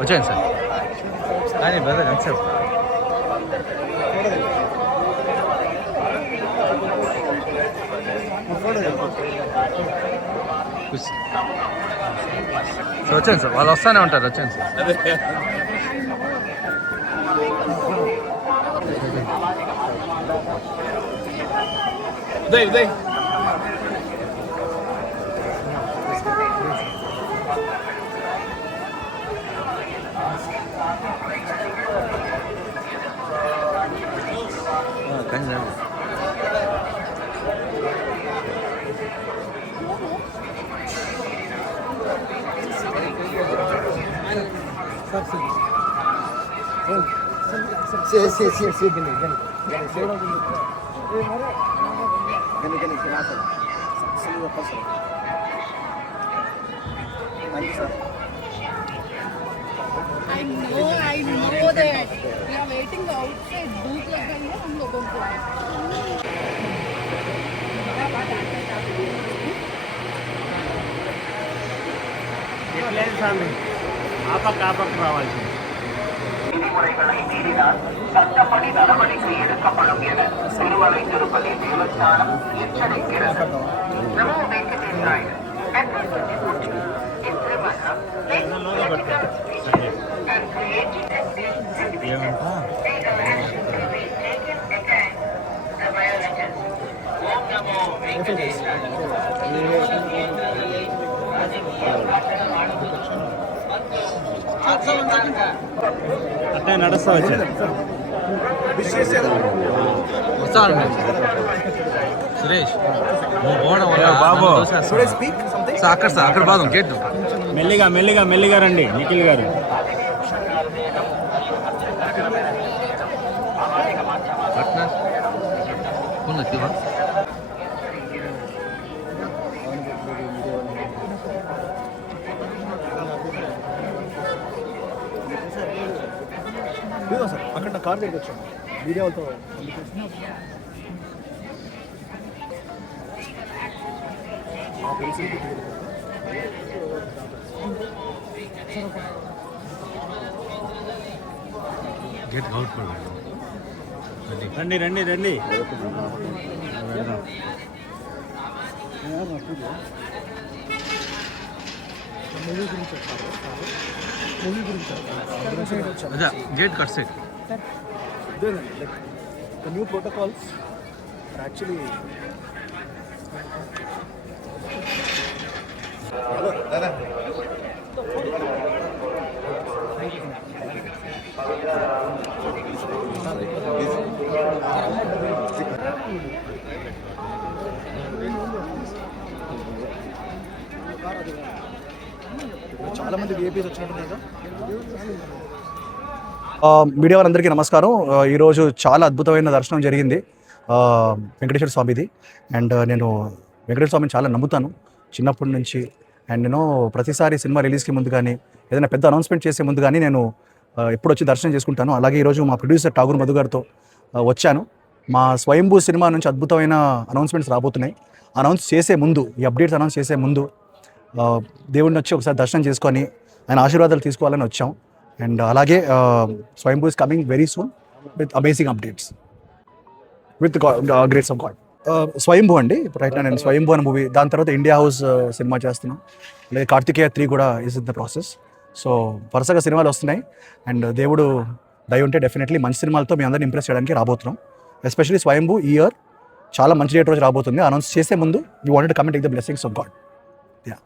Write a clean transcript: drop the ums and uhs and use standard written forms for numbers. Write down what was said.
వచ్చేయండి సార్. కానీ బ్రదర్ ఎంతసేపు సో వచ్చాను సార్, వాళ్ళు వస్తూనే ఉంటారు. వచ్చాను సార్. ఉదయ్ ఉదయ్ కానీ I know that. We are waiting outside. भूख लग गई है हम लोगों को. ఆపక్ రావాల్సింది. விதிமுறைகளை மீறினால் சட்டப்படி நடவடிக்கை எடுக்கப்படும் என திருமலை திருப்பதி தேவஸ்தானம் எச்சரிக்கிறது. நமோ வெங்கடேசாய. ఓం నమో వెంకటేశాయ. అట్టే నడుస్తా వచ్చారు. వస్తాను సురేష్, నువ్వు పోవడం వల్ల బాబు అక్కడ సార్ అక్కడ బాదం గేట్ మెల్లిగా మెల్లిగా మెల్లిగా రండి నిఖిల్ గారు. సార్ అక్కడ నా కార్ దగ్గర వచ్చాను వీడియో వాళ్ళతో గేట్ అవుట్ రండి రండి రండి. మూవీ గురించి వచ్చారు. మూవీ గురించి అదే gate cut side. The new protocols are actually చాలా మంది విఐపీస్ వచ్చినట్టున్నారు కదా. మీడియా వారందరికీ నమస్కారం. ఈరోజు చాలా అద్భుతమైన దర్శనం జరిగింది వెంకటేశ్వర స్వామిది. అండ్ నేను వెంకటేశ్వర స్వామిని చాలా నమ్ముతాను చిన్నప్పటి నుంచి. అండ్ నేను ప్రతిసారి సినిమా రిలీజ్కి ముందు కానీ ఏదైనా పెద్ద అనౌన్స్మెంట్ చేసే ముందు కానీ నేను ఎప్పుడు వచ్చి దర్శనం చేసుకుంటాను. అలాగే ఈరోజు మా ప్రొడ్యూసర్ ఠాగూర్ మధు గారితో వచ్చాను. మా స్వయంభూ సినిమా నుంచి అద్భుతమైన అనౌన్స్మెంట్స్ రాబోతున్నాయి. అనౌన్స్ చేసే ముందు, ఈ అప్డేట్స్ అనౌన్స్ చేసే ముందు దేవుడిని వచ్చి ఒకసారి దర్శనం చేసుకొని ఆయన ఆశీర్వాదాలు తీసుకోవాలని వచ్చాం. అండ్ అలాగే Swayambhu is coming very soon with amazing updates with grace of god. Swayambhu అండి, రైట్ నేను స్వయంభూ అనే మూవీ, దాని తర్వాత ఇండియా హౌస్ సినిమా చేస్తున్నాం. అలాగే కార్తికేయ 3 కూడా is in the process. So వరుసగా సినిమాలు వస్తున్నాయి. అండ్ దేవుడు దయ ఉంటే డెఫినెట్లీ మంచి సినిమాలతో మీ అందరిని ఇంప్రెస్ చేయడానికి రాబోతున్నాం. ఎస్పెషల్లీ స్వయంభూ ఈ ఇయర్ చాలా మంచి డేట్ రోజు రాబోతుంది. అనౌన్స్ చేసే ముందు we wanted to come and take the blessings of God. Yeah.